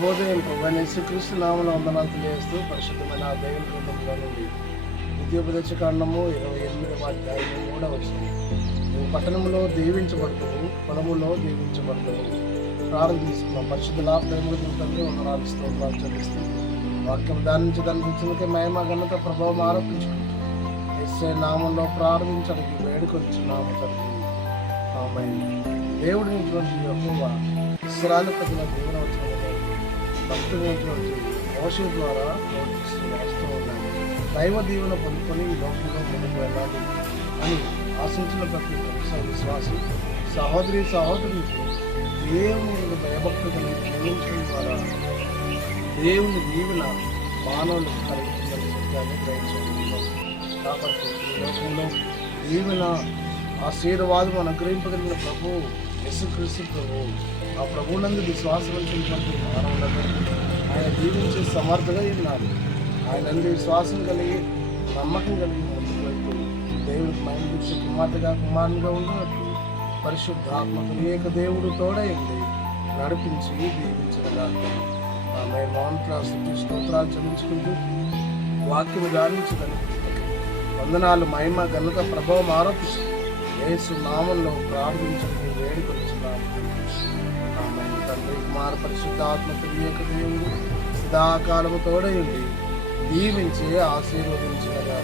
శుభోదయం. ప్రభువైన యేసుక్రీస్తు నామములో వందనాలు తెలియజేస్తూ పరిశుద్ధమైన బైబిల్ గ్రంథంలో నుండి ద్వితీయోపదేశ కాండము 28వ అధ్యాయము 3వ వచనం. నువ్వు పట్టణంలో దీవించబడతావు, పొలములో దీవించబడతావు. ప్రార్థన తీసుకున్నాం. పరిశుద్ధుల ప్రేమలు తండ్రి వందనాలు స్తోత్రాలు చెల్లిస్తూ వాక్యం దానించి దానికి మహిమ ఘనత ప్రభావం ఆరోపించుకుంటూ యేసయ్య నామంలో ప్రార్థించడానికి వేడుకొంచున్నాము తండ్రి. ఆమేన్. దేవుడినటువంటి యెహోవా ఇశ్రాయేలు ప్రజల దీవెన వచ్చిన భక్తులైనటువంటి మోషే ద్వారా ప్రవర్తిస్తూ ఉన్నాయి. దైవ దీవెన పొందుకొని ఈ లోకంలో ముందుకు వెళ్ళాలి అని ఆశించిన ప్రతి విశ్వాసి సహోదరునికి దేవుని భయభక్తులు జీవించడం ద్వారా దేవుని దీవెన మానవులకు కలిగించిన సత్యాన్ని గ్రహించడం. కాబట్టి ఈ లోకంలో దీవెన ఆశీర్వాదం అనుగ్రహింపగలిగిన ప్రభువు యేసుక్రీస్తు ప్రభువు. ఆ ప్రభువునందు విశ్వాసం ఉంచినటువంటి మానవులను ఆయన దీవించే సమర్థగా ఉన్నాడు. ఆయన విశ్వాసం కలిగి నమ్మకం కలిగి ముందుకు వెళ్తూ దేవుడికి మహిళ కుమార్తెగా కుమారునిగా ఉన్నట్టు పరిశుద్ధాత్మకు ఏక దేవుడు తోడైంది నడిపించి దీవించగా ఆమె మౌంట్ల స్తుతి స్తోత్రాలు చెల్లించుకుంటూ వాక్యం గాలించదని వందనాలు మహిమ ఘనత ప్రభావం ఆరోపిస్తూ యేసు నామంలో ప్రార్థించడానికి వేడుకొచ్చున్నాము. ఆమె తండ్రి కుమార పరిశుద్ధాత్మకు ఏక దేవుడు సదాకాలము తోడైంది దీవించి ఆశీర్వదించగా.